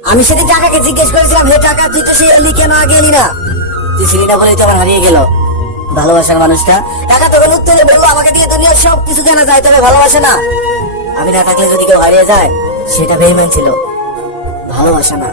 আমি সেদিন টাকাকে জিজ্ঞেস করেছিলাম, হে টাকা তুই তো সেই এলি কেন আগে এলি না? তুই ছিলি না বলেই তো আমার হারিয়ে গেল ভালোবাসার মানুষটা। টাকা তখন উত্তরে বললো, আমাকে দিয়ে দুনিয়ার সব কিছু কেনা যায়, তবে ভালোবাসে না। আমি না থাকলে যদি কেউ হারিয়ে যায় সেটা বেঈমান ছিল, ভালোবাসা না।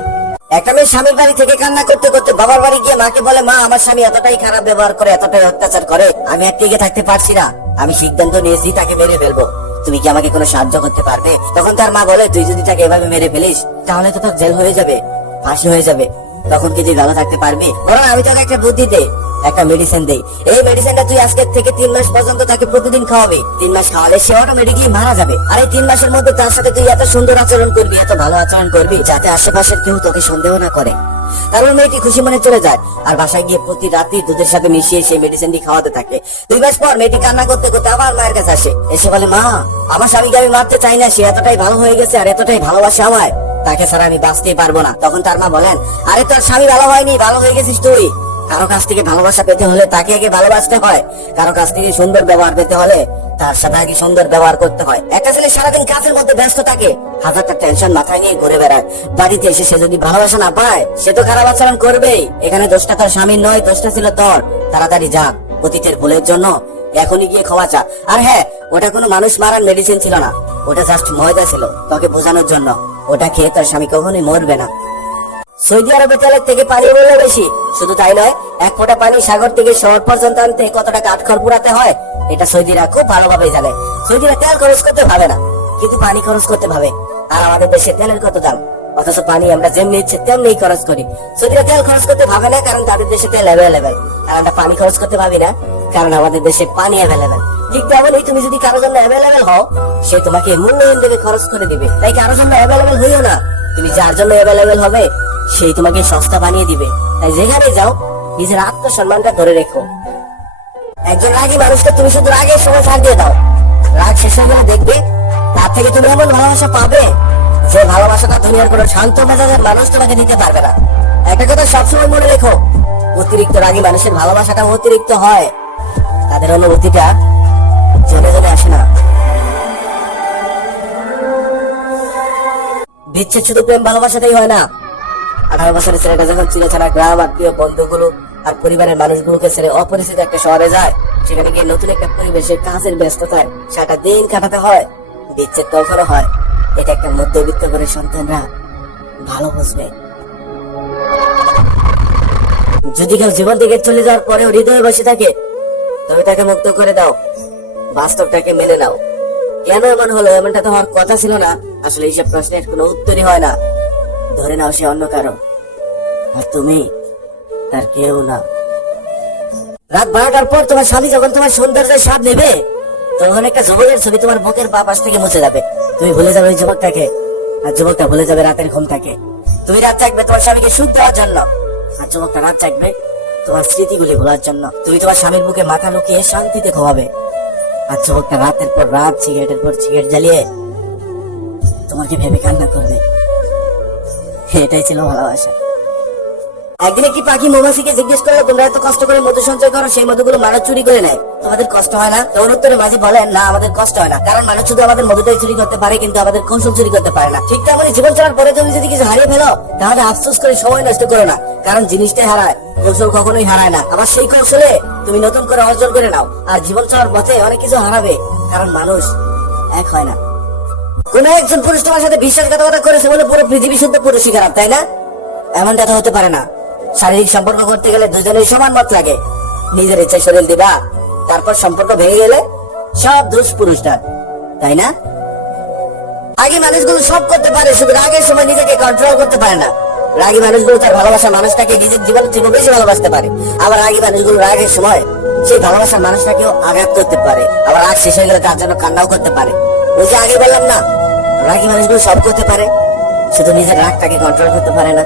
একটা মেয়ে স্বামীর বাড়ি থেকে কান্না করতে করতে বাবার বাড়ি গিয়ে মাকে বলে, মা আমার স্বামী এতটাই খারাপ ব্যবহার করে, এতটাই অত্যাচার করে, আমি আর টিকে থাকতে পারছি না, আমি সিদ্ধান্ত নিয়েছি তাকে মেরে ফেলবো, তুমি কি আমাকে কোনো সাহায্য করতে পারবে? তখন তার মা বলে, তুই যদি তাকে এভাবে মেরে ফেলিস তাহলে তো তোর জেল হয়ে যাবে, ফাঁসি হয়ে যাবে, তখন কি তুই ভালো থাকতে পারবি? বরং আমি তোকে একটা বুদ্ধি দেই, একটা মেডিসিন দেই, এই মেডিসিনটা তুই আজকে থেকে 3 মাস পর্যন্ত তাকে প্রতিদিন খাওয়াবি। 3 মাস খাওয়ালে সে অটোমেটিকলি মারা যাবে। আর এই 3 মাসের মধ্যে তার সাথে তুই এত সুন্দর আচরণ করবি, এত ভালো আচরণ করবি, যাতে আশেপাশের কেউ তোকে সন্দেহ না করে। তারপর মেয়েটি খুশি মনে চলে যায় আর বাসায় গিয়ে প্রতি রাত্রি দুধের সাথে মিশিয়ে সেই মেডিসিনটি খাওয়াতে থাকে। 2 মাস পর মেয়েটি কান্না করতে করতে আবার মায়ের কাছে আসে, এসে বলে, মা আমার স্বামীকে আমি মারতে চাই না, সে এতটাই ভালো হয়ে গেছে আর এতটাই ভালোবাসে আমায়, তাকে ছাড়া আমি বাঁচতেই পারবো না। তখন তার মা বলেন, আরে তোর স্বামী ভালো হয়নি, ভালো হয়ে গেছিস তুই। কারো কাছ থেকে ভালোবাসা পেতে হলে তাকে আগে ভালোবাসতে হয়, কারো কাছ থেকে সুন্দর ব্যবহার পেতে হলে তার সাথে আগে সুন্দর ব্যবহার করতে হয়। একটা ছেলে সারাদিন কাজের মধ্যে ব্যস্ত থাকে, হাজারটা টেনশন মাথায় নিয়ে ঘুরে বেড়ায়, বাড়িতে এসে সে যদি ভালোবাসা না পায় সে তো খারাপ আচরণ করবেই। এখানে দোষটা তার স্বামীর নয়, দোষটা ছিল তোর। তাড়াতাড়ি যা, অতীতের ভুলের জন্য এখনই গিয়ে ক্ষমা চা। আর হ্যাঁ, ওটা কোনো মানুষ মারার মেডিসিন ছিল না, ওটা জাস্ট ময়দা ছিল তোকে বোঝানোর জন্য, ওটা খেয়ে তোর স্বামী কখনোই মরবে না। সৌদি আরবের তেলের থেকে পানি মূল্য বেশি, শুধু তাই নয়, 1 ফোঁটা পানি সাগর থেকে শহর পর্যন্ত আনতে কতটা কাঠখড় পুরাতে হয় এটা সৌদিরা খুব ভালোভাবে জানে। সৌদিরা তেল খরচ করতে ভাবে না, কিন্তু পানি খরচ করতে ভাবে। আর আমাদের দেশে তেলের কত দাম, অথচ পানি আমরা যেমনি ইচ্ছে তেমনি খরচ করি। সৌদিরা তেল খরচ করতে ভাবে না, কারণ তাদের দেশে তেল অ্যাভেলেবেল। আর আমরা পানি খরচ করতে ভাবি না, কারণ আমাদের দেশে পানি অ্যাভেলেবেল। ঠিক তেমনই তুমি যদি কারোর জন্য অ্যাভেলেবেল হও, সে তোমাকে মূল্যহীন দেবে, খরচ করে দিবে। তাই কারোর জন্য অ্যাভেলেবেল হইও না, তুমি যার জন্য অ্যাভেলেবেল হবে সেই তোমাকে সস্তা বানিয়ে দিবে। তাই যেখানে যাও নিজের আত্মসম্মানটা ধরে রেখো। একজন রাগী মানুষকে তুমি শুধু রাগের সময় ছাড় দিয়ে দাও, রাগ শেষ হয়ে গেলে দেখবে তার থেকে তুমি এমন ভালোবাসা পাবে যে ভালোবাসাটা দুনিয়ার কোনো শান্ত মেজাজের মানুষ তোমাকে দিতে পারবে না। একটা কথা সবসময় মনে রেখো, অতিরিক্ত রাগী মানুষের ভালোবাসাটা অতিরিক্ত হয়, তাদের অনুভূতিটা জমে জমে আসে না। বিচ্ছেদ শুধু প্রেম ভালোবাসাটাই হয় না। 18 বছরের ছেলেটা যখন চিরচেনা গ্রাম, আত্মীয়, বন্ধুগুলো আর পরিবারের মানুষগুলোকে ছেড়ে অপরিচিত একটা শহরে যায়, সেখানে গিয়ে নতুন একটা পরিবেশে কাজের ব্যস্ততায় সারাটা দিন কাটাতে হয়, বিচ্ছেদ তখনও হয়। এটা একটা মধ্যবিত্ত করে সন্তানরা ভালো বুঝবে। যদি কেউ জীবন থেকে চলে যাওয়ার পরেও হৃদয়ে বসে থাকে, তবে তাকে মুক্ত করে দাও, বাস্তবটাকে মেনে নাও। কেন এমন হলো, এমনটা তো হওয়ার কথা ছিল না। আসলে এইসব প্রশ্নের কোনো উত্তরই হয় না। ধরে নাও সে অন্য কারো, আর তুমি তার কেউ না। রাত 12টার পর তোমার স্বামী যখন তোমার সৌন্দর্যের স্বাদ নেবে, তখন একটা যুবকের ছবি তোমার বুকের বাঁ পাশ থেকে মুছে যাবে। তুমি ভুলে যাবে ওই যুবকটাকে, আর যুবকটা ভুলে যাবে রাতের ঘুমটাকে। তুমি রাত জাগবে তোমার স্বামীকে সুখ দেওয়ার জন্য, আর যুবকটা রাত জাগবে তোমার স্মৃতিগুলি ভোলার জন্য। তুমি তোমার স্বামীর বুকে মাথা লুকিয়ে শান্তিতে ঘুমাবে, আর যুবকটা রাতের পর রাত সিগারেটের পর সিগারেট জ্বালিয়ে তোমাকে ভেবে কান্না করবে। এটাই ছিল ভালোবাসা। একদিন একটি পাখি মৌমাছিকে জিজ্ঞেস করলো, তোমরা এত কষ্ট করে মধু সঞ্চয় করো, সেই মধুগুলো মানুষ চুরি করে নেয়, তোমাদের কষ্ট হয় না? তখন উত্তরে মাঝি বলেন, না আমাদের কষ্ট হয় না, কারণ মানুষ শুধু আমাদের মধুটাই চুরি করতে পারে, কিন্তু আমাদের কৌশল চুরি করতে পারে না। ঠিক তেমনি জীবন চলার পরে তুমি যদি কিছু হারিয়ে ফেলো, তাহলে আফসোস করে সময় নষ্ট করো না, কারণ জিনিসটাই হারায়, কৌশল কখনোই হারায় না। আবার সেই কৌশলে তুমি নতুন করে অর্জন করে নাও। আর জীবন চলার পথে অনেক কিছু হারাবে, কারণ মানুষ এক হয় না। কোন একজন পুরুষ তোমার সাথে বিশ্বাসঘাতকতা করেছে বলে পুরো পৃথিবী শুদ্ধ পুরুষই খারাপ, তাই না? এমনটা তো হতে পারে না। শারীরিক সম্পর্ক করতে গেলে দুজনের সমান মত লাগে। নিজের ইচ্ছায় শরীর দিবা, তারপর সম্পর্ক ভেঙে গেলে সব দোষ পুরুষটার, তাই না? আগে মানুষগুলো সব করতে পারে, শুধু রাগের সময় নিজেকে কন্ট্রোল করতে পারে না। রাগী মানুষগুলো তার ভালোবাসা মানুষটাকে নিজের জীবনের থেকে বেশি ভালোবাসতে পারে। আবার রাগী মানুষগুলো রাগের সময় সেই ভালোবাসার মানুষটাকেও আঘাত করতে পারে। আবার রাগ শেষ হয়ে গেলে তার জন্য কান্নাও করতে পারে। ওই যে আগে বললাম না, রাগী মানুষগুলো সব করতে পারে, শুধু নিজের রাগটাকে কন্ট্রোল করতে পারে না।